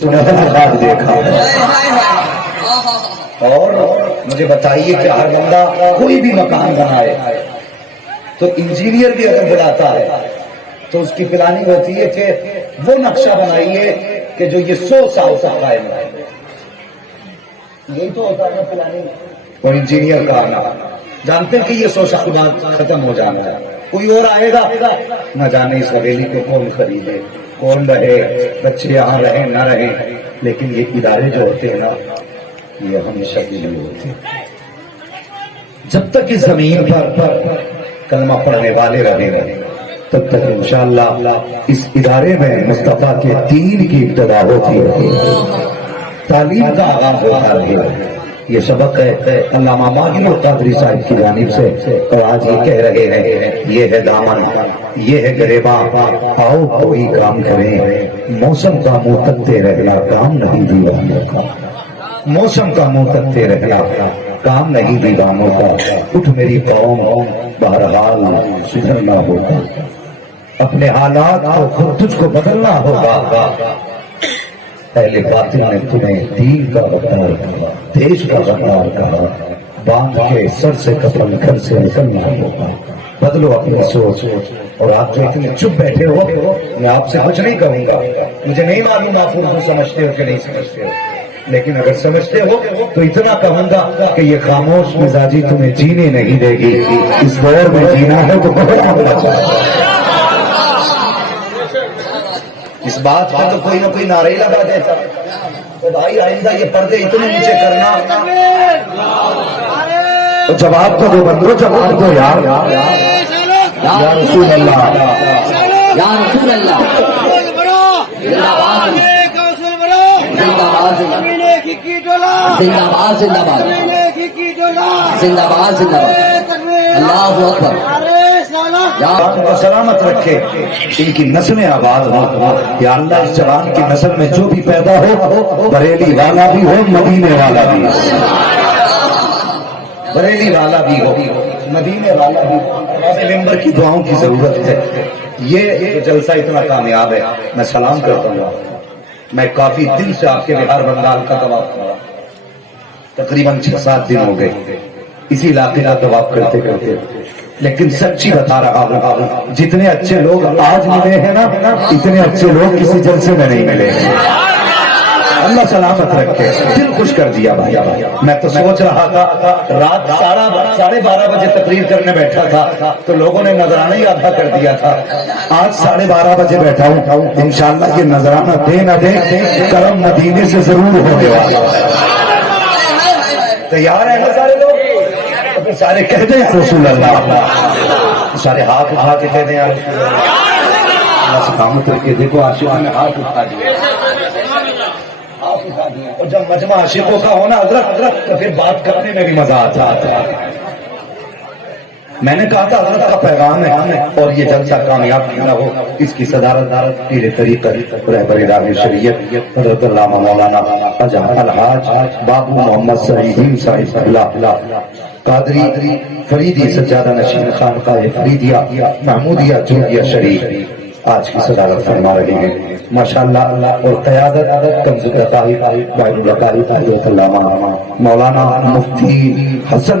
خواب دیکھا اور مجھے بتائیے کہ ہر بندہ کوئی بھی مکان بنائے تو انجینئر بھی اگر بلاتا ہے تو اس کی پلاننگ ہوتی ہے کہ وہ نقشہ بنائیے کہ جو یہ 100 سال تک قائم رہے. یہی تو ہوتا ہے پلاننگ اور انجینئر کا آنا. جانتے ہیں کہ یہ 100 سال بعد ختم ہو جانا ہے, کوئی اور آئے گا, نہ جانے اس حویلی کو کون خریدے, کون رہے, بچے یہاں رہیں نہ رہیں, لیکن یہ ادارے جو ہوتے ہیں نا یہ ہمیشہ کے لیے ہوتے ہیں. جب تک اس زمین پر کلمہ پڑھنے والے رہیں گے تب تک انشاءاللہ اس ادارے میں مصطفیٰ کے دین کی ابتدا ہوتی ہے, تعلیم کا آغاز ہوتا ہے. یہ سبق ہے علامہ ماجد القادری صاحب کی جانب سے, اور آج یہ کہہ رہے ہیں یہ ہے دامن, یہ ہے گریباں, آؤ کوئی کام کریں, موسم کا منہ تکتے رہنا کام نہیں دیوانوں کا, موسم کا منہ تکتے رہنا کام نہیں دیوانوں کا. اٹھ میری قوم بہرحال سدھرنا ہوگا, اپنے حالات کو خود تجھ کو بدلنا ہوگا. پہلے باطل نے تمہیں دین کا غدار کہا, دیش کا غدار کہا, باندھ کے سر سے کفن گھر سے نکلنا ہوگا. بدلو اپنی سوچ. اور آپ جو اتنے چپ بیٹھے ہو, میں آپ سے کچھ نہیں کہوں گا, مجھے نہیں معلوم آپ اردو سمجھتے ہو کہ نہیں سمجھتے ہو, لیکن اگر سمجھتے ہو تو اتنا کہوں گا کہ یہ خاموش مزاجی تمہیں جینے نہیں دے گی. اس دور میں جینا ہے تو بہت ہونا چاہیے. اس بات پر تو کوئی نہ کوئی نعرہ لگا دیتا تو بھائی آئندہ یہ پردے اتنے نیچے کرنا. تو جواب تو دو بندو, جواب دو یار. یا رسول اللہ, یا رسول اللہ, زندہ باد زندہ باد زندہ باد زندہ باد. اللہ اکبر. کو سلامت رکھے, ان کی نسلیں آباد ہوں. یا اللہ اس جوان کی نسل میں جو بھی پیدا ہو, بریلی والا بھی ہو, مدینے والا بھی ہو, بریلی والا بھی ہو, مدینے والا بھی ہو. ممبر کی دعاؤں کی ضرورت ہے. یہ جلسہ اتنا کامیاب ہے, میں سلام کرتا ہوں. میں کافی دن سے آپ کے بہار بنگال کا طواف کر رہا ہوں, تقریباً 6-7 دن ہو گئے اسی علاقے کا طواف کرتے کرتے, لیکن سچی بتا رہا ہوں جتنے اچھے لوگ آج ملے ہیں نا, اتنے اچھے لوگ کسی جلسے میں نہیں ملے ہیں. اللہ سلامت رکھے. دل خوش کر دیا بھائی. میں تو سوچ رہا تھا رات 12:30 بجے تقریر کرنے بیٹھا تھا تو لوگوں نے نذرانہ ہی آدھا کر دیا تھا. آج 12:30 بجے بیٹھا ہوں. انشاءاللہ یہ نذرانہ دے نہ دے, کرم مدینے سے ضرور ہونے والا. تیار ہیں نا سارے لوگ؟ سارے کہہ دیں رسول اللہ, سارے ہاتھ اٹھا کے کہہ دیں اللہ سلامت رکھے. دیکھو عاشقوں نے ہاتھ اٹھا دیا, اور جب مجمع عاشقوں کا ہونا حضرت تو پھر بات کرنے میں بھی مزہ آتا ہے. میں نے کہا تھا حضرت کا پیغام ہے, اور یہ جلسہ کامیاب کیوں نہ ہو, اس کی صدارت پیر طریقت رہبر دار شریعت حضرت علامہ مولانا الحاج بابو محمد سعید صاحب اللہ قادری فریدی سجادہ نشین خانقاہ فریدیہ محمودیہ جوہریہ شریف آج کی صدارت فرما رہے ہیں ماشاءاللہ. اور قیادت کنز العطائف وعین العطائف حضرت علامہ مولانا مفتی حسن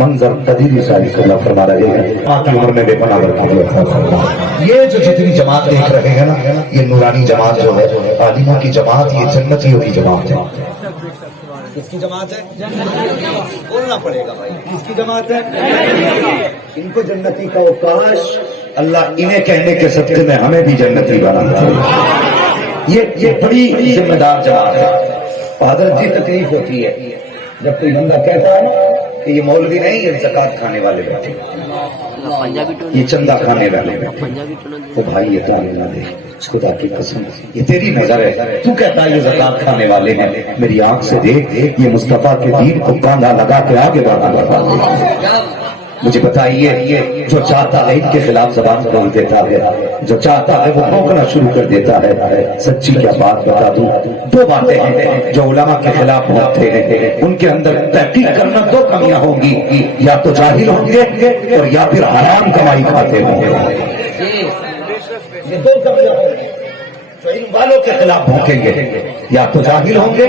منظر قدیری صاحب اللہ فرما رہے ہیں. آپ کی عمر میں بے پناہ برکت. یہ جو جتنی جماعت دیکھ رہے ہیں نا, یہ نورانی جماعت جو ہے, عالموں کی جماعت, یہ جنتیوں کی جماعت ہے. کس کی جماعت ہے؟ بولنا پڑے گا بھائی, کس کی جماعت ہے؟ ان کو جنتی کا کاش اللہ انہیں کہنے کے صدقے میں ہمیں بھی جنتی بنا. یہ بڑی ذمہ دار جماعت ہے. حضرت جی تکلیف ہوتی ہے جب کوئی بندہ کہتا ہے کہ یہ مولوی نہیں, یہ زکات کھانے والے بیٹھے, یہ چندہ کھانے والے بیٹھے. تو بھائی یہ تو نہ دے, خدا کی قسم یہ تیری نظر ہے, تو کہتا ہے یہ زکات کھانے والے ہیں. میری آنکھ سے دیکھ, یہ مصطفیٰ کے دین کو کاندھا لگا کے آگے بڑھا. مجھے بتائیے, جو چاہتا ہے ان کے خلاف زبان کھول دیتا ہے, جو چاہتا ہے وہ بھونکنا شروع کر دیتا ہے. سچی کیا بات بتا دوں, 2 باتیں ہیں جو علماء کے خلاف ہوتے ہیں, ان کے اندر تحقیق کرنا 2 کمیاں ہوں گی, یا تو جاہل ہوں گے اور یا پھر حرام کمائی کھاتے ہوں گے. یہ 2 کمیاں ہوں گی. جو علم والوں کے خلاف بھونکیں گے یا تو جاہل ہوں گے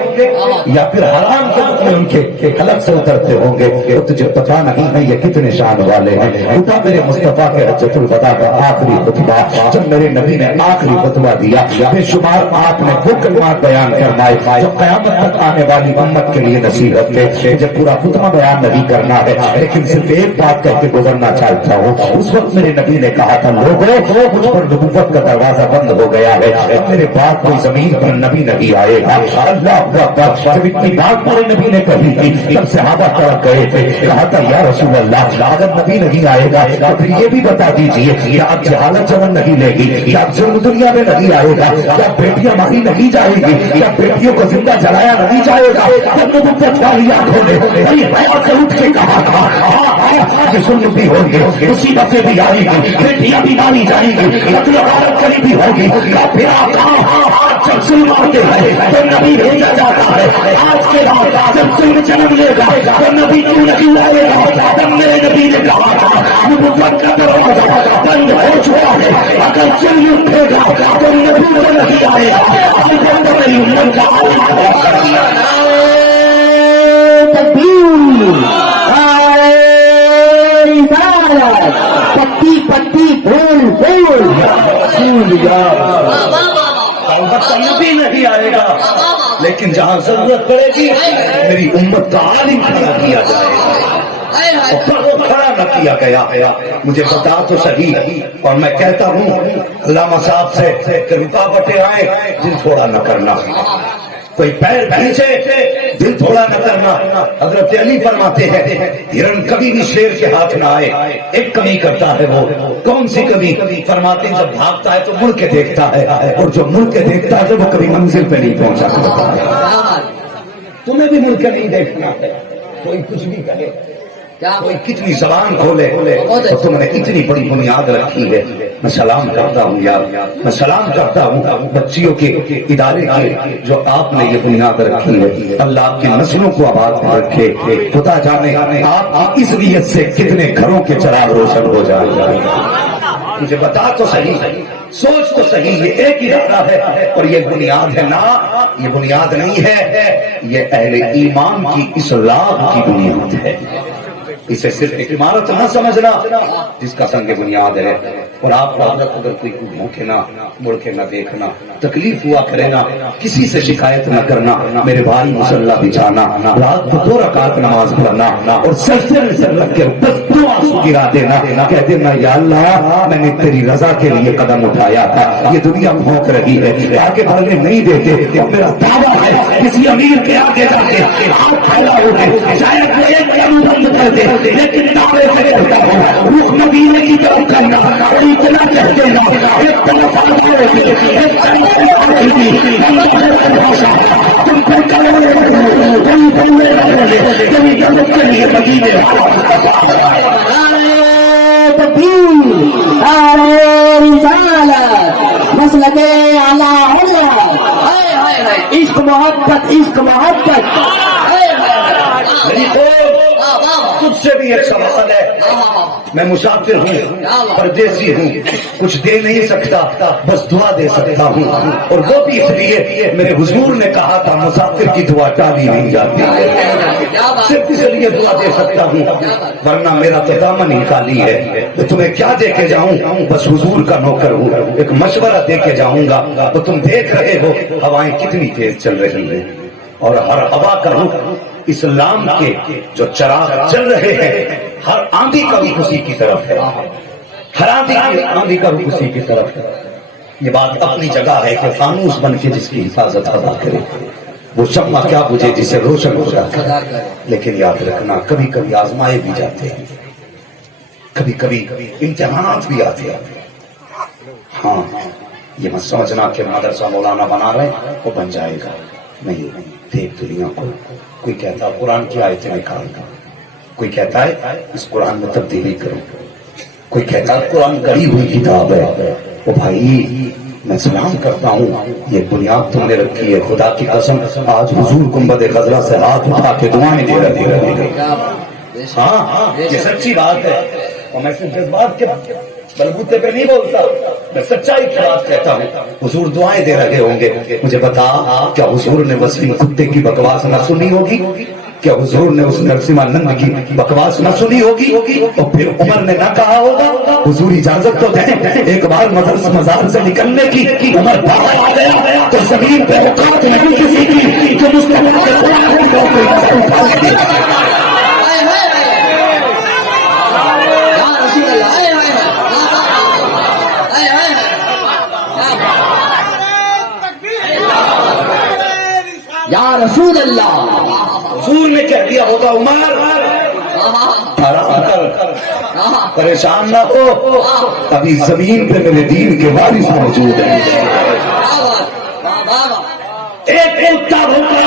یا پھر حرام کے حق میں ان کے حلق سے اترتے ہوں گے. تو تجھے پتا نہیں ہے یہ کتنے شان والے ہیں. اٹھا میرے مصطفیٰ کے حجۃ الوداع کا آخری خطبہ جب میرے نبی نے آخری خطبہ دیا بے شمار آپ نے وہ کلمات بیان فرمائے جو قیامت تک آنے والی امت کے لیے نصیحت تھے. جب پورا خطبہ بیان نہیں کرنا ہے لیکن صرف ایک بات کہہ کے گزرنا چاہتا ہوں. اس وقت میرے نبی نے کہا تھا لوگوں مجھ پر نبوت کا دروازہ بند ہو گیا ہے, میرے بعد کوئی زمین پر نبی نہیں آئے گا. اللہ اکبر. جب اتنی بات میرے نبی نے کہی تھی تب صحابہ تڑپ گئے تھے. کہا تھا یا رسول اللہ اگر نبی نہیں آئے گا تو پھر یہ بھی بتا دیجیے کیا اب جہالت جمن نہیں لے گی, کیا اب ظلم دنیا میں نہیں آئے گا, کیا بیٹیاں ماری نہیں جائے گی, کیا بیٹیوں کو زندہ جلایا نہیں جائے گا. جب نبوت والی آنکھوں نے اٹھ کے کہا کہ ظلم بھی ہوگی, مصیبتیں بھی آئیں گی, بیٹیاں بھی ماری جائیں گی, قتل و غارت کری بھی ہوگی. پھر آپ جب ظلم آتے ہیں تو نبی بھیجا جاتا ہے. آج کے بعد جب ظلم جنم لے گا تو نبی کیوں نہیں آئے گا. تب میرے نبی نے کہا تھا نبوت کا دروازہ بند ہو چکا ہے, اگر ظلم اٹھے گا تو نبی کو نہیں آئے گا. میری امت کا پتی پتی پھول پھول نبی نہیں آئے گا لیکن جہاں ضرورت پڑے گی میری امت کا عالم کھڑا کیا جائے گا. وہ کھڑا نہ کیا گیا. مجھے بتا تو صحیح, اور میں کہتا ہوں علامہ صاحب سے کہ رکاوٹیں آئے دل تھوڑا نہ کرنا, کوئی پیر کھینچے دل تھوڑا نہ کرنا. حضرت علی فرماتے ہیں ہرن کبھی بھی شیر کے ہاتھ نہ آئے, ایک کمی کرتا ہے. وہ کون سی کمی؟ فرماتے ہیں جب بھاگتا ہے تو مڑ کے دیکھتا ہے, اور جو مڑ کے دیکھتا ہے وہ کبھی منزل پہ نہیں پہنچا سکتا. تمہیں بھی مڑ کے نہیں دیکھنا ہے. کوئی کچھ بھی کہے, کوئی کتنی زبان کھولے, تو تم نے اتنی بڑی بنیاد رکھی ہے. میں سلام کرتا ہوں یار, میں سلام کرتا ہوں بچیوں کے ادارے کے جو آپ نے یہ بنیاد رکھی ہے. اللہ آپ کی نسلوں کو آباد رکھے. خدا جانے آپ اس نیت سے کتنے گھروں کے چراغ روشن ہو جائے. مجھے بتا تو صحیح, سوچ تو صحیح. یہ ایک ادارہ ہے اور یہ بنیاد ہے نا, یہ بنیاد نہیں ہے, یہ اہل ایمان کی اصلاح کی بنیاد ہے. اسے صرف ایک عمارت نہ سمجھنا جس کا سنگ بنیاد ہے. اور آپ کو عادت اگر کوئی بھوکے نہ مڑ کے نہ دیکھنا, تکلیف ہوا کرے نا, کسی سے شکایت نہ کرنا, میرے بھائی مصلی بچھانا, رات کو 2 رکعت نماز پڑھنا اور سجدے میں سر رکھ کے بس 2 آنسو گرا دینا, کہہ دینا یا اللہ میں نے تیری رضا کے لیے قدم اٹھایا تھا, یہ دنیا بھونک رہی ہے, آگے بڑھنے نہیں دیتے. اور میرا دعویٰ ہے کسی امیر کے آگے جا کے آپ کھڑا ہو گئے شاید وہ ایک قدم بند کر دے, لیکن دعوے سے کرتا ہوں روح مدینے کی طرف کرنا اور اتنا کہتے ہیں ایک طرف مسلک عشق محبت عشق محبت. تجھ سے بھی ایک سوال ہے, میں مسافر ہوں, پردیسی ہوں, کچھ دے نہیں سکتا, بس دعا دے سکتا ہوں, اور وہ بھی اس لیے میرے حضور نے کہا تھا مسافر کی دعا ٹالی نہیں جاتی, صرف اس لیے دعا دے سکتا ہوں, ورنہ میرا تو دامن ہی خالی ہے. تو تمہیں کیا دے کے جاؤں, بس حضور کا نوکر ہوں, ایک مشورہ دے کے جاؤں گا. تو تم دیکھ رہے ہو ہوائیں کتنی تیز چل رہی ہیں, اور ہر ہوا کا رخ اسلام کے جو چراغ چل رہے ہیں, ہر آندھی کا رخ اسی کی طرف ہے, ہر آندھی کا رخ اسی کی طرف ہے. یہ بات اپنی جگہ ہے کہ فانوس بن کے جس کی حفاظت ادا کرے, وہ شمع کیا بجھے جسے روشن ہو جاتا ہے. لیکن یاد رکھنا کبھی کبھی آزمائے بھی جاتے ہیں, کبھی کبھی امتحانات بھی آتے ہیں. ہاں یہ مت سمجھنا کہ مدرسہ مولانا بنا رہے وہ بن جائے گا, نہیں. دیکھ دنیا کو, کوئی کہتا ہے قرآن کی آیتیں نکال دو, کوئی کہتا ہے اس قرآن میں تبدیلی کرو, کوئی کہتا ہے قرآن گڑی ہوئی کتاب ہے. وہ بھائی میں سلام کرتا ہوں, یہ بنیاد تم نے رکھی ہے, خدا کی قسم آج حضور گنبد خضرا سے ہاتھ اٹھا کے دعائیں دے رہے ہیں. ہاں یہ سچی بات ہے, اور میں صرف جذبات کے بلبوتے پہ نہیں بولتا, میں سچائی کی بات کہتا ہوں. حضور دعائیں دے رہے ہوں گے, مجھے بتا کیا حضور نے وسیم کتے کی بکواس نہ سنی ہوگی؟ کیا حضور نے اس نرسمہ نند کی بکواس نہ سنی ہوگی؟ اور پھر عمر نے نہ کہا ہوگا حضور اجازت تو دیں ایک بار مزار سے نکلنے کی. عمر بھاگا آ گیا تو زمین پہ اوقات نہیں کسی کی جو مصطفیٰ کے قرآن کی کوئی نظر اٹھا سکے. یا رسول اللہ, حضور نے کہہ دیا ہوگا عمر آرام کر, پریشان نہ ہو, ابھی زمین پہ میرے دین کے وارث موجود ہیں. ایک کتا ہوگا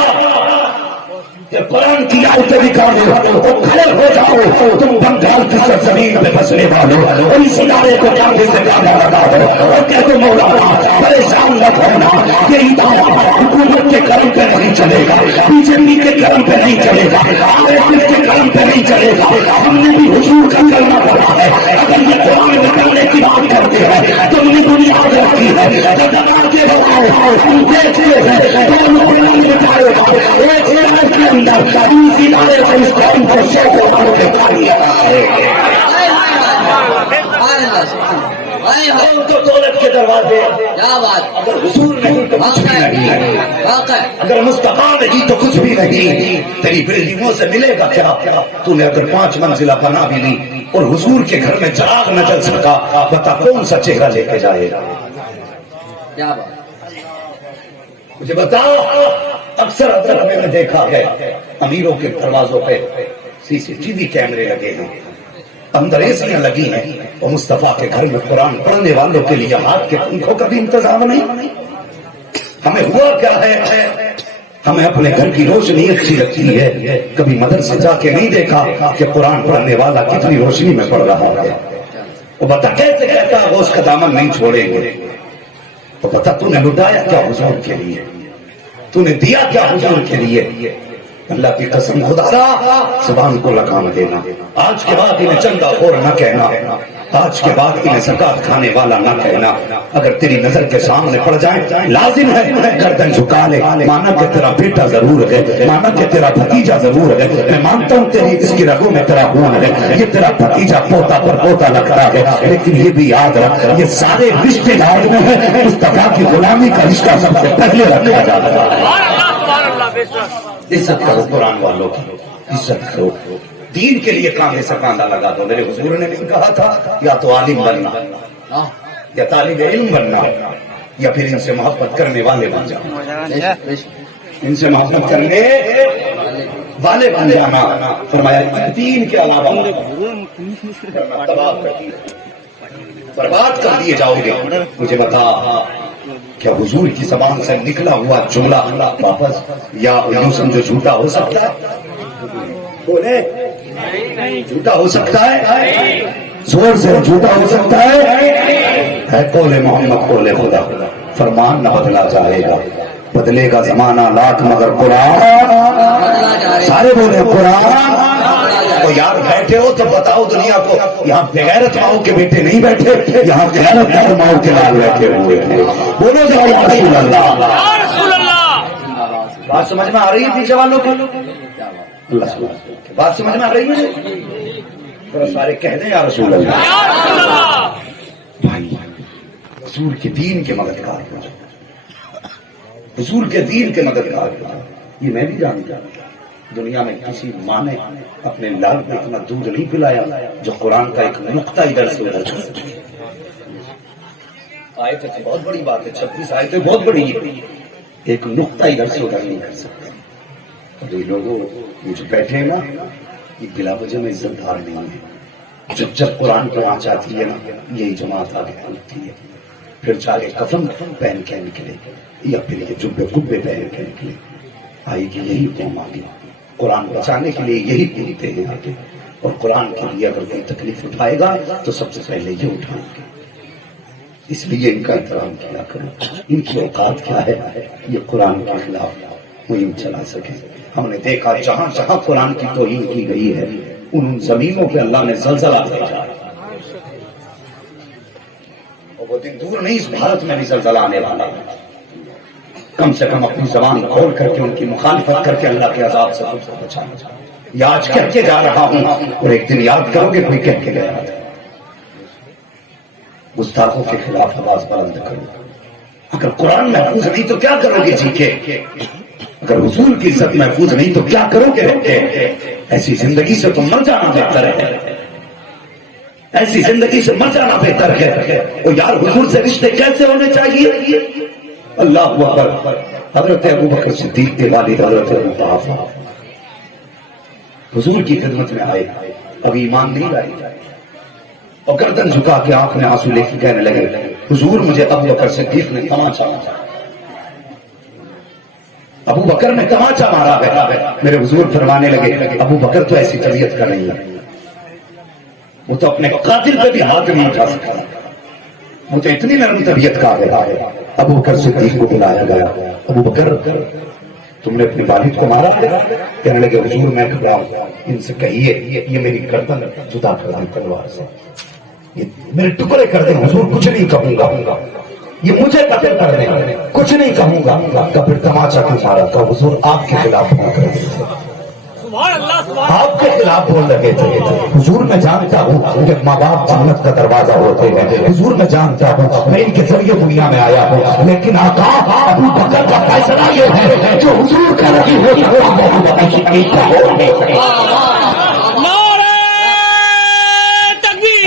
کہ قرآن کی آیتیں نکالے تو کھڑے ہو جاؤ, تم بنگال کی سرزمین پہ بسنے والے اور اس ادارے کو جانے سے جانا لگا دو اور کہتے مولانا پریشان نہ ہونا, یہ ادارہ حکومت کے کرم پہ نہیں چلے گا, بی جے پی کے کرم پہ نہیں چلے گا, RSS کے کرم پہ نہیں چلے گا, ہم نے بھی حضور کا کلمہ پڑھا ہے. اگر یہ قرآن نکالنے کی بات کرتے ہیں تو انہیں بنیاد رکھی ہے. جب آگے بڑھاؤ ہم دیکھتے ہیں دونوں قرآن نکالے گا ایک سال کے اندر اسی ادارے کو اس قرآن کو شیخ قرآن کے کاری تو دولت کے دروازے. اگر حضور نہیں تو کچھ بھی نہیں, اگر مصطفیٰ نہیں تو کچھ بھی نہیں. تیری بلڈنگوں سے ملے گا کیا؟ تو نے اگر 5 منزلہ بنا بھی لی اور حضور کے گھر میں چراغ نہ جل سکا, بتا کون سا چہرہ لے کے جائے گا؟ مجھے بتاؤ, اکثر حضرت میں نے دیکھا ہے امیروں کے دروازوں پہ CCTV کیمرے لگے ہیں, اندر ایسیاں لگی ہیں, اور مصطفیٰ کے گھر میں قرآن پڑھنے والوں کے لیے ہاتھ کے پنکھوں کا بھی انتظام نہیں. ہمیں ہوا کیا ہے, ہمیں اپنے گھر کی روشنی اچھی لگتی ہے, کبھی مدرسے جا کے نہیں دیکھا کہ قرآن پڑھنے والا کتنی روشنی میں پڑھ رہا ہے. وہ بتا کیسے کہتا ہے وہ اس کا دامن نہیں چھوڑیں گے. تو بتا تو نے لٹایا کیا حضور کے لیے, تو نے دیا کیا حضور کے لیے؟ اللہ کی قسم خدا را زبان کو لگام دینا, آج کے بعد انہیں چندہ خور نہ کہنا, آج کے بعد انہیں زکات کھانے والا نہ کہنا. اگر تیری نظر کے سامنے پڑ جائیں لازم ہے گردن جھکا لے, مانا کہ تیرا بیٹا ضرور ہے, مانا کہ تیرا بھتیجا ضرور ہے, میں مانتا ہوں تیری اس کی رگوں میں تیرا خون ہے, یہ تیرا بھتیجا پوتا پر پوتا لگتا ہے, لیکن یہ بھی یاد رکھ یہ سارے رشتے یاد میں ہیں, مصطفیٰ کی غلامی کا رشتہ سب سے پہلے رکھا جاتا ہے. عزت کرو قرآن والوں کی, عزت کرو, دین کے لیے کاندھے سے کاندھا لگا دو. میرے حضور نے نہیں کہا تھا یا تو عالم بننا یا طالب علم بننا یا پھر ان سے محبت کرنے والے بن جانا, ان سے محبت کرنے والے بن جانا. فرمایا دین کے علاوہ برباد کر دیے جاؤ گے. مجھے بتا کیا حضور کی زبان سے نکلا ہوا جملہ واپس یا یوں سمجھو جھوٹا ہو سکتا ہے؟ بولے جھوٹا ہو سکتا ہے؟ زور سے جھوٹا ہو سکتا ہے؟ قول محمد قول خدا, فرمان نہ بدلا جائے گا, بدلے گا زمانہ لاکھ مگر قرآن. سارے بولے قرآن. تو یار بیٹھے ہو تو بتاؤ دنیا کو, یہاں بغیرت ماؤں کے بیٹے نہیں بیٹھے, یہاں غیرت ماؤں کے لال بیٹھے ہوئے ہیں. بولو جاؤ یا رسول اللہ. بات سمجھ میں آ رہی ہے پیچھے والوں کو؟ اللہ بات سمجھ میں آ رہی ہے؟ تھوڑا سارے کہہ دیں یا رسول اللہ. بھائی حضور کے دین کے مددگار ہو جاؤ, حضور کے دین کے مددگار ہو جاؤ. یہ میں بھی جانتا ہوں دنیا میں کسی ماں نے اپنے لال کو اتنا دودھ نہیں پلایا جو قرآن کا ایک نقطہ ادھر سے ادھر آیتیں بہت بڑی بات ہے, 36 آیتیں بہت بڑی ہے, ایک نقطہ ادھر سے ادھر نہیں کر سکتے. اور یہ لوگوں یہ جو بیٹھے ہیں نا یہ بلا وجہ میں عزت دار نہیں ہے. جب قرآن کو آنچ آتی ہے نا یہی جماعت آگے کھلتی ہے, پھر چاہے کفن پہن کے نکلے یا پھر یہ جبے کبے پہن کے نکلے, آئے گی یہی قوم آگے. قرآن بچانے کے لیے یہی پوچھتے ہیں آگے, اور قرآن کے لیے اگر کوئی تکلیف اٹھائے گا تو سب سے پہلے یہ اٹھائیں گے. اس لیے ان کا احترام کیا کرو. ان کی اوقات کیا ہے یہ قرآن کے خلاف مہم چلا سکے. ہم نے دیکھا جہاں جہاں قرآن کی توہین کی گئی ہے ان زمینوں کے اللہ نے زلزلہ بھیجا, اور وہ دن دور نہیں، اس بھارت میں بھی زلزلہ آنے والا ہے. کم سے کم اپنی زبان کھول کر کے ان کی مخالفت کر کے اللہ کے عذاب سے خود کو بچانا. یہ آج کہہ کے جا رہا ہوں اور ایک دن یاد کرو گے کوئی کہہ کے گیا تھا. گستاخوں کے خلاف آواز بلند کرو. اگر قرآن محفوظ نہیں تو کیا کرو گے جی کے؟ اگر حضور کی عزت محفوظ نہیں تو کیا کرو گے؟ ایسی زندگی سے تو مر جانا بہتر ہے. ایسی زندگی سے مر جانا بہتر ہے. اور یار حضور سے رشتے کیسے ہونے چاہیے؟ اللہ اکبر. حضرت ابو بکر صدیق کے والد حضرت ابو حافظ حضور کی خدمت میں آئے، ابھی ایمان نہیں لائی، اور گردن جھکا کے آنکھ میں آنسو لے کے کہنے لگے حضور مجھے ابو بکر صدیق نے تماچا مارا. ابو بکر نے تماچا مارا ہے. میرے حضور فرمانے لگے ابو بکر تو ایسی طبیعت کا نہیں ہے، وہ تو اپنے قاتل پہ بھی ہاتھ نہیں اٹھا سکتا، وہ تو اتنی نرم طبیعت کا ہے. ابو بکر صدیق کو بلایا گیا. ابو بکر تم نے اپنے والد کو مارا؟ کہنے لگے حضور میں ان سے کہیے یہ میری گردن جدا کر دیں تلوار سے، یہ میرے ٹکڑے کر دیں. حضور کچھ نہیں کہوں گا، یہ مجھے قتل کر دیں، کچھ نہیں کہوں گا. تو پھر تماچا کیوں مارا؟ تو حضور آپ کے خلاف نہ کر دیں، آپ کے خلاف بول رہے تھے. حضور میں جانتا ہوں کہ ماں باپ جنت کا دروازہ ہوتے ہیں. حضور میں جانتا ہوں میں ان کے ذریعے دنیا میں آیا ہوں، لیکن آقا ابو بکر کا فیصلہ یہ ہے جو حضور کا نہیں ہو سکتا.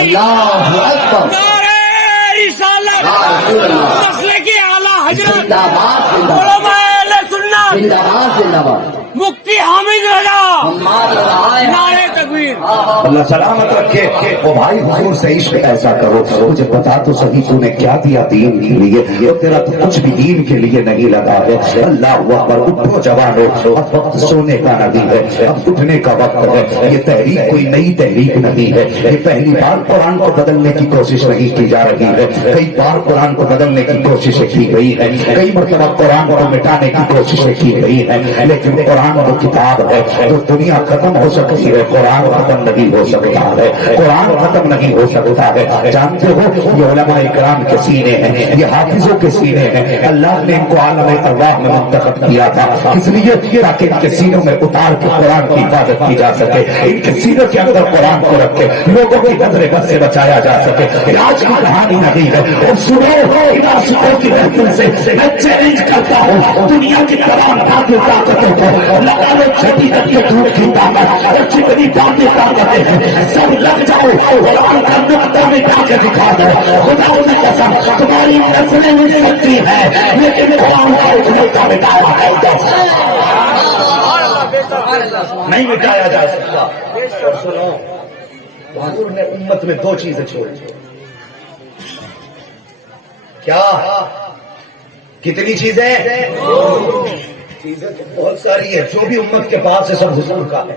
اللہ اکبر. مسئلے کی اعلیٰ حضرت زندہ باد، زندہ باد، علماء اہل سنت، زندہ باد، زندہ باد. مفتی حامد رضا، نعرہ تکبیر. اللہ سلامت رکھے. وہ بھائی حضور سے عشق ایسا کرو. مجھے بتا تو صحیح تو نے کیا دیا دین کے لیے؟ اور تیرا تو کچھ بھی دین کے لیے نہیں لگا ہے. اللہ اکبر. اٹھو جوانو، اب وقت سونے کا نہیں ہے، اب اٹھنے کا وقت ہے. یہ تحریک کوئی نئی تحریک نہیں ہے. یہ پہلی بار قرآن کو بدلنے کی کوشش نہیں کی جا رہی ہے. کئی بار قرآن کو بدلنے کی کوششیں کی گئی ہے، کئی مرتبہ قرآن کو مٹانے کی کوششیں کی گئی ہیں، لیکن قرآن وہ کتاب ہے جو دنیا ختم ہو سکتی ہے، قرآن ختم نہیں ہو سکتا ہے. قرآن ختم نہیں ہو سکتا ہے. جانتے ہو یہ علماء اکرام کے سینے ہیں، یہ حافظوں کے سینے ہیں. اللہ نے ان کو عالم ارواح میں منتخب کیا تھا اس لیے تاکہ ان کے سینوں میں اتار کے قرآن کی حفاظت کی جا سکے، ان کے سینوں کے اندر قرآن کو رکھ کے لوگوں کی نظر بد سے بچایا جا سکے. آج کی کہانی نہیں ہے. اور سنو کی محفل سے میں چیلنج کرتا ہوں دنیا کی تمام طاقتوں کو لگا لو چھٹی تک کے دودھ کی طاقت اور جتنی باقی طاقتیں ہیں سب لگ جاؤ. قرآن کا نقطہ مٹا کے دکھا دو. خدا کی قسم تمہاری نسلیں مل سکتی ہے لیکن قرآن کا ایک نقطہ مٹایا نہیں مٹایا جا سکتا. سنو حضور نے امت میں دو چیزیں چھوڑی. کیا؟ کتنی چیزیں؟ چیزیں تو بہت ساری ہے، جو بھی امت کے پاس ہے سب حضور کا ہے،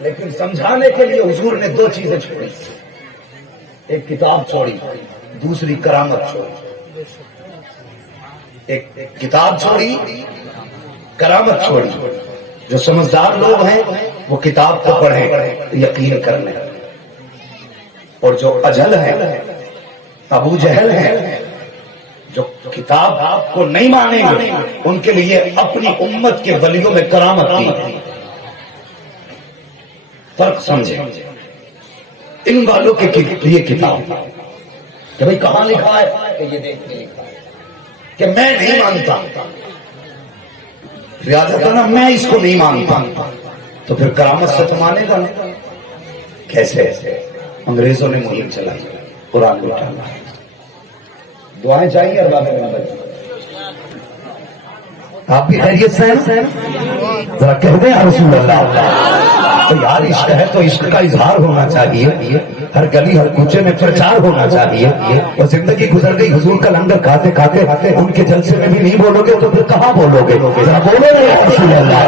لیکن سمجھانے کے لیے حضور نے دو چیزیں چھوڑی. ایک کتاب چھوڑی، دوسری کرامت چھوڑی. ایک کتاب چھوڑی، کرامت چھوڑی. جو سمجھدار لوگ ہیں وہ کتاب کو پڑھیں، یقین کر لیں، اور جو اجل ہے ابو جہل ہے جو کتاب آپ کو نہیں مانیں گے ان کے لیے اپنی امت کے ولیوں میں کرامت کی. فرق سمجھیں. ان والوں کے لیے کتاب کہ بھائی کہاں لکھا ہے کہ یہ دیکھ کے لکھا ہے کہ میں نہیں مانتا، ریاضت نا میں اس کو نہیں مانتا، تو پھر کرامت سے تو مانے گا نا. کیسے؟ انگریزوں نے مہم چلائی، قرآن لٹانا. دعائیں چاہیے اور بابے میں آپ بھی خیریت سے ہیں؟ ذرا کہہ دیں یا رسول اللہ. تو یار عشق ہے تو عشق کا اظہار ہونا چاہیے، ہر گلی ہر کوچے میں پرچار ہونا چاہیے. اور زندگی گزر گئی حضور کا لنگر کھاتے کھاتے ان کے جلسے میں بھی نہیں بولو گے تو پھر کہاں بولو گے؟ ذرا بولو یا رسول اللہ.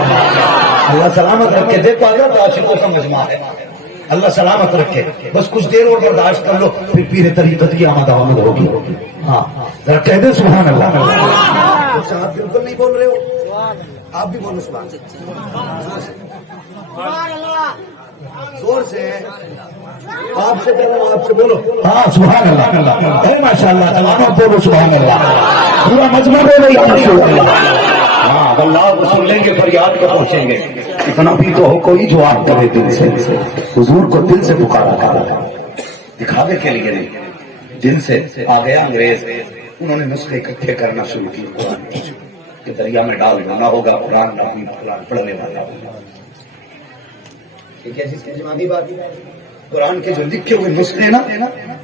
اللہ سلامت رکھے. دیکھو حضرت عاشقوں کا مجمع ہے، اللہ سلامت رکھے. بس کچھ دیر اور برداشت کر لو پھر پیر طریقت کی آمد آمد ہوگی. ہاں ذرا کہہ دیں سبحان اللہ. آپ بالکل نہیں بول رہے ہو، آپ بھی بولو سبحان. زور سے آپ سے کرو آپ سے بولو ہاں سبحان اللہ ہے ماشاء اللہ تمام بولو سبحان اللہ پورا مجمع بولو یا رسول اللہ ہاں اللہ کو سن لیں گے فریاد کو پہنچیں گے اتنا بھی تو ہو کوئی جو آپ کرے دل سے حضور کو دل سے پکارا کرا دکھاوے کے لیے نہیں دل سے آ گیا انگریز انہوں نے نسخے اکٹھے کرنا شروع کی قرآن کہ دریا میں ڈال دینا ہوگا قرآن پڑھنے والا ہوگا ٹھیک ہے جس کی جماعتی بات قرآن کے جو لکھے ہوئے نسخے نا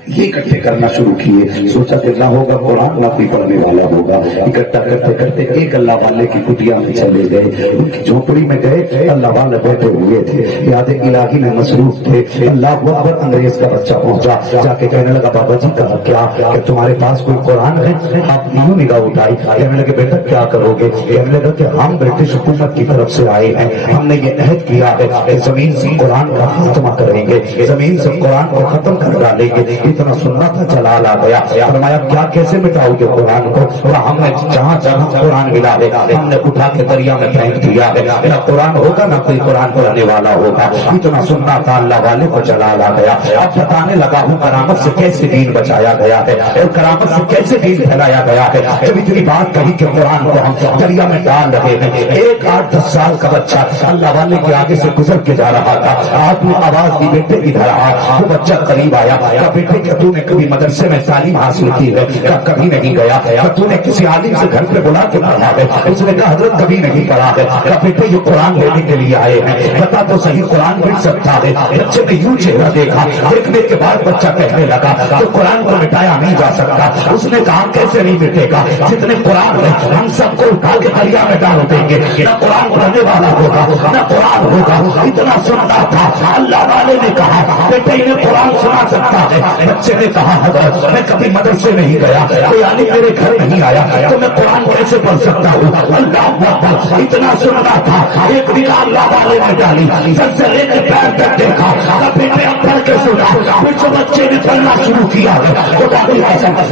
یہ اکٹھے کرنا شروع کیے سوچا کہ نہ ہوگا قرآن نہ کوئی پڑھنے والا ہوگا اکٹھا کرتے کرتے ایک اللہ والے کی کٹیا میں چلے گئے ان کی جھوپڑی میں گئے اللہ والے بیٹھے ہوئے تھے یاد الہی میں مصروف تھے اللہ اکبر انگریز کا بچہ پہنچا جا کے کہنے لگا بابا جی کہا کیا کہ تمہارے پاس کوئی قرآن ہے آپ یوں نگاہ اٹھائی کہنے لگے بیٹا کیا کرو گے کہنے لگا کہ ہم برٹش حکومت کی طرف سے آئے ہیں ہم نے یہ عہد کیا ہے کہ زمین سے قرآن کا خاتمہ کریں گے زمین سے قرآن کو ختم کر ڈالیں گے اتنا سننا تھا جلال آ گیا فرمایا کیا کیسے مٹاؤ گے قرآن کو ہم نے جہاں جہاں قرآن ملا ہے ہم نے اٹھا کے دریا میں پھینک دیا ہے نہ قرآن ہوگا نہ کوئی قرآن پڑھنے والا ہوگا اتنا سننا تھا اللہ والے کو جلال آ گیا اب بتانے لگا ہوں کرامت سے کیسے دین بچایا گیا ہے اور کرامت سے کیسے دین پھیلایا گیا ہے جب اتنی بات کہی کہ قرآن کو ہم دریا میں ڈال رہے ہیں ایک 8-10 سال کا بچہ اللہ والے کے آگے سے گزر کے جا رہا تھا آپ نے آواز دی بیٹے ادھر آ وہ بچہ قریب آیا بیٹے کیا تو نے کبھی مدرسے میں تعلیم حاصل کی ہے کیا کبھی نہیں گیا کیا تو نے کسی عالم سے گھر پہ بلا کے پڑھا ہے اس نے کہا حضرت کبھی نہیں پڑھا ہے کیا بیٹے یہ قرآن لینے کے لیے آئے ہیں بتا تو صحیح قرآن مٹ سکتا ہے بچے نے یوں چہرہ دیکھا دیکھنے کے بعد بچہ کہنے لگا تو قرآن کو مٹایا نہیں جا سکتا اس نے کہا کیسے نہیں مٹے گا جتنے قرآن ہے ہم سب کو اٹھا کے دریا میں ڈال دیں گے نہ قرآن پڑھنے والا ہوگا نہ قرآن ہوگا اتنا سنتا تھا اللہ والے نے کہا بیٹے انہیں قرآن سنا سکتا ہے بچے نے کہا حضرت میں کبھی مدرسے نہیں گیا کوئی عالم میرے گھر نہیں آیا تو میں قرآن کیسے پڑھ سکتا ہوں اللہ اکبر اتنا سننا تھا ایک دن اللہ والے نے ڈالی سب سے لے کے پیر تک دیکھا بیٹے اب پڑھ کے سنا پھر جو بچے نے پڑھنا شروع کیا ہے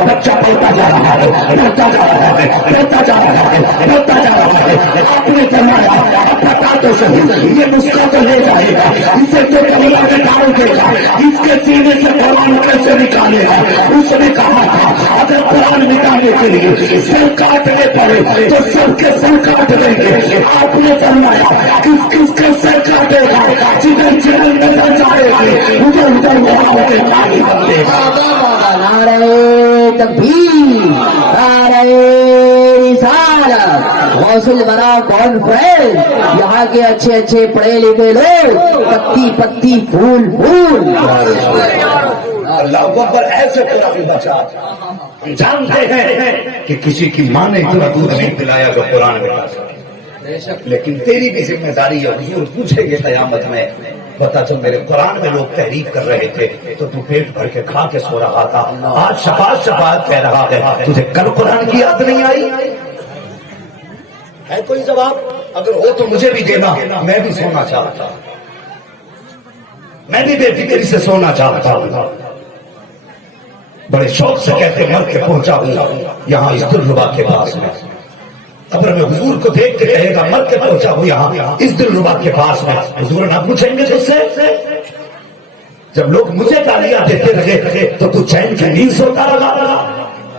بچہ پڑھتا جا رہا ہے پڑھتا جا رہا ہے پڑھتا جا رہا ہے پڑھتا جا رہا ہے آپ نے فرمایا بتا تو صحیح یہ نسخہ تو لے جائے گا اسے تو کمرہ میں ڈال دے گا اس کے سینے سے قرآن کیسے نکالے گا اس نے کہا تھا اگر قرآن نکالنے کے لیے سر کاٹنے پڑے تو سب کے سر کاٹ دیں گے آپ نے فرمایا کس کس کے سر کاٹے گا جدھر جدھر نظر جائے گی ادھر ادھر وہاں کے کاٹے بنتے نعرہ تکبیر نعرہ رسالت غوث الورا کانفرنس یہاں کے اچھے اچھے پڑھے لکھے لوگ پتی پتی پھول پھول اللہ اکبر ایسے قرآن بچا ہم جانتے ہیں کہ کسی کی ماں نے اتنا دودھ نہیں پلایا جو قرآن میں لیکن تیری بھی ذمہ داری ہے حضور پوچھیں گے قیامت میں بتا چل میرے قرآن میں لوگ تحریف کر رہے تھے تو تو پیٹ بھر کے کھا کے سو رہا تھا آج شفاعت شفاعت کہہ رہا ہے تجھے کل قرآن کی یاد نہیں آئی ہے کوئی جواب اگر ہو تو مجھے بھی دینا میں بھی سونا چاہتا میں بھی بے فکری سے سونا چاہتا ہوں بڑے شوق سے کہتے مر کے پہنچا ہوں یہاں اس دلربا کے پاس میں اگر میں حضور کو دیکھ کے کہے گا مر کے پہنچا ہوں یہاں اس دلربا کے پاس میں حضور نہ پوچھیں گے تجھ سے جب لوگ مجھے گالیاں دیتے رہے تو چین کی نیند سوتا رہا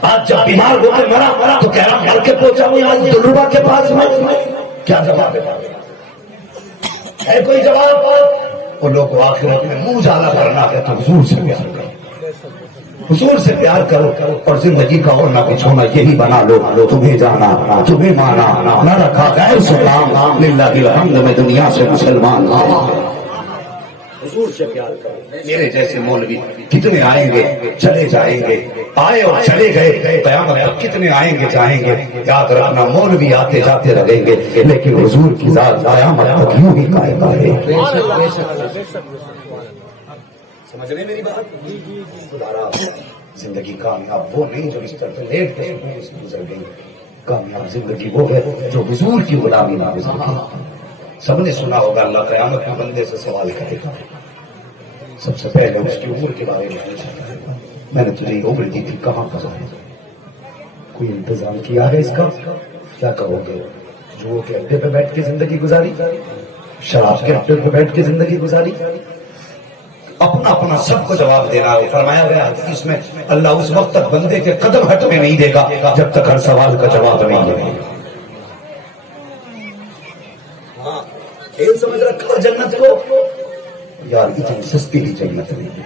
آج جب بیمار ہو کے مرا تو کہہ رہا مر کے پہنچا ہوں یہاں اس دلربا کے پاس میں کیا جواب ہے کوئی جواب وہ لوگ آخرت میں منہ جالا کرنا ہے تو حضور سے پیار کرو حضور سے پیار کرو اور زندگی کا اور نہ کچھ ہونا یہی بنا لو تمہیں جانا تمہیں مانا نہ رکھا غیر سے کام للہ الحمد میں دنیا سے مسلمان حضور سے پیار کرو میرے جیسے مولوی کتنے آئیں گے چلے جائیں گے آئے اور چلے گئے قیامت تک کتنے آئیں گے جائیں گے یاد رکھنا مولوی آتے جاتے رہیں گے لیکن حضور کی ذات قیامت تک یوں ہی قائم رہے سمجھ رہے میری بات زندگی کامیاب وہ نہیں جو اس طرح لیٹ گزر گئی کامیاب زندگی وہ ہے جو حضور کی غلامی نہ گزر گئی سب نے سنا ہوگا اللہ قیامت میں بندے سے سوال کرے گا سب سے پہلے اس کی عمر کے بارے میں میں نے تجھے عمر دی تھی کہاں گزاری کوئی انتظام کیا ہے اس کا کیا کہو گے جو کے اڈے پہ بیٹھ کے زندگی گزاری شراب کے اڈے پہ بیٹھ کے زندگی گزاری اپنا اپنا سب کو جواب دینا ہے. فرمایا گیا حدیث میں اللہ اس وقت تک بندے کے قدم ہٹنے نہیں دے گا جب تک ہر سوال کا جواب نہیں دے گا. ہاں کھیل سمجھ رکھا جنت کو یار، اتنی سستی بھی جنت نہیں ہے.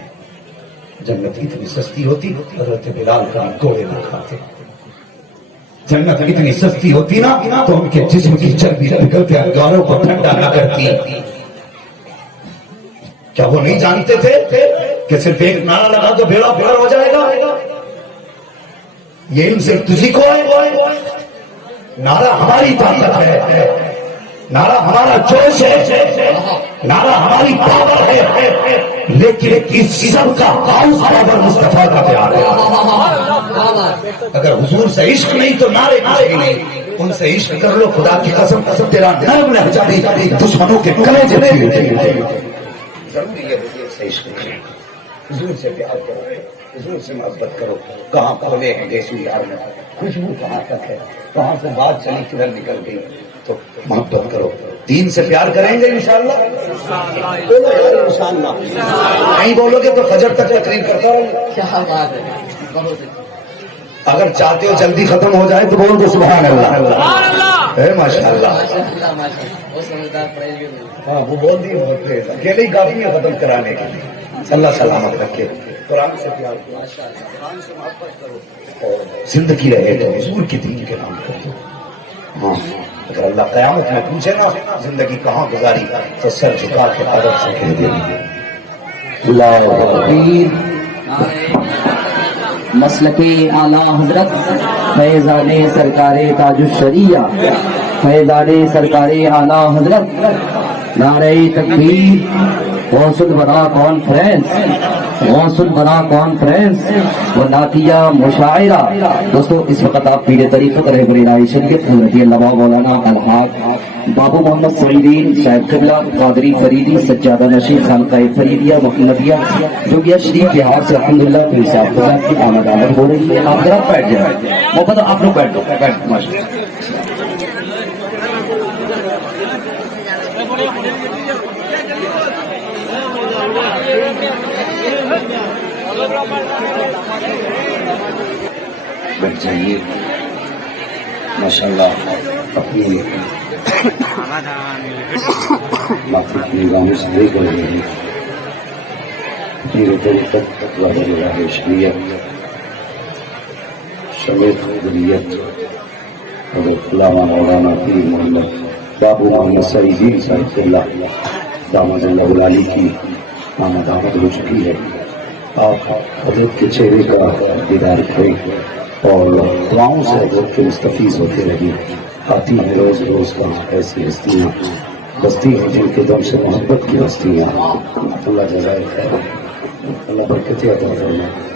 جنت اتنی سستی ہوتی حضرت بلال کا گھوڑے نہ کھاتے. جنت اتنی سستی ہوتی نا تو ان کے جسم کی چربی نکل کے انگاروں کو ٹھنڈا نہ کرتی. کیا وہ نہیں جانتے تھے کہ صرف ایک نعرہ لگا تو بیڑا پار ہو جائے گا؟ یہ علم صرف تجھی کو ہے. نعرہ ہماری طاقت ہے، نعرہ ہمارا جوش ہے، نعرہ ہماری پاور ہے، لیکن اس سب کا ہاؤس پاور مصطفیٰ کا پیار ہے. اگر حضور سے عشق نہیں تو نعرے کچھ بھی نہیں. ان سے عشق کر لو، خدا کی قسم تیرا نرم لہجہ دشمنوں کے کلیجے میں ضروری ہے. حضور سے عشق کرو، حضور سے پیار کرو، حضور سے محبت کرو. کہاں کھولے ہیں دیسی یار میں، خوشبو کہاں تک ہے، کہاں سے بات چلی کدھر نکل گئی. تو محبت کرو. دین سے پیار کریں گے انشاءاللہ. بولو یار انشاءاللہ. نہیں بولو گے تو فجر تک تقریر کرتا رہو. کیا بات ہے. اگر چاہتے ہو جلدی ختم ہو جائے تو بول دو سبحان اللہ. ماشاء اللہ. ہاں وہ بول دیے بہت تیز، اکیلے ہی کافی ہے ختم کرانے کے لیے. اللہ سلامت رکھے. قرآن سے پیار کرو، قرآن سے محبت کرو، اور زندگی رہے تو حضور کے دین کے نام کرو. ہاں اگر اللہ قیامت میں پوچھے نا زندگی کہاں گزاری تو سر جھکا کے ادب سے کہہ دیں گے اللہ اکبر. مسلکی اعلیٰ حضرت فیضان سرکار تاج الشریعہ، فیضان سرکار اعلیٰ حضرت نعرہ تکبیر، غوث البراء کانفرنس، غوث البراء کانفرنس و نعتیہ مشاعرہ. دوستو اس وقت آپ پیر طریقت رہبر الہی شریعت حضرت علامہ مولانا الحاج بابو محمد سعیدین صاحب قبلہ قادری فریدی سجادہ نشین خانقاہ فریدیہ محمدیہ جوگیہ شریف بہار سے الحمدللہ پیر صاحب خدا کی آمد آمد ہو رہی ہے. آپ ذرا بیٹھ جائیں، محبت آپ لوگ بیٹھ دو، بیٹھ ماشاء اللہ. بیٹھ جائیے. ماشاء اللہ اپنی معافی کی نگاہوں سے لے کر رہے ہیں. پیر طریقت رہبر الہی شریعت شمیت قدریت حضرت علامہ مولانا پیر محمد بابو محمد سعیدین صاحب قبلہ داماد اللہ العالی کی آمد آمد ہو چکی ہے. آپ حضرت کے چہرے کا دیدار کریں اور دعاؤں سے حضرت کے مستفیض ہوتے رہیے. آتی ہیں روز روز کا ایسی ہستیاں بستی ہیں جن کے دم سے محبت کی ہستیاں. اللہ جزائے خیر، اللہ برکت عطا فرمائے.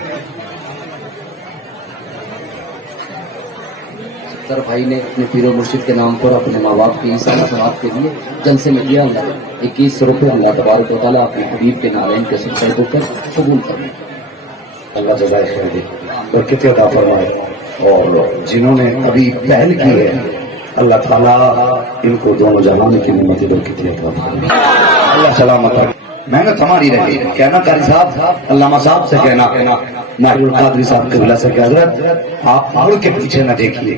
سر بھائی نے اپنے پیر و مرشد کے نام پر اپنے ماں باپ کی سال ثواب کے لیے جلسے میں دیا 21 روپے. اللہ تبارک و تعالیٰ اپنے حبیب کے نالین کے سر کو کر قبول کریں. اللہ جزائے خیر دے، برکت عطا فرمائے. اور جنہوں نے ابھی پہل کی ہے اللہ تعالیٰ ان کو دونوں جہان کی نعمت برکت عطا فرمائے. اللہ سلامت رکھے. محنت ہماری رہی. کہنا قاری صاحب علامہ صاحب سے کہنا، ماہر القادری صاحب قبلہ سے کہ حضرت آپ مڑ کے پیچھے نہ دیکھیے.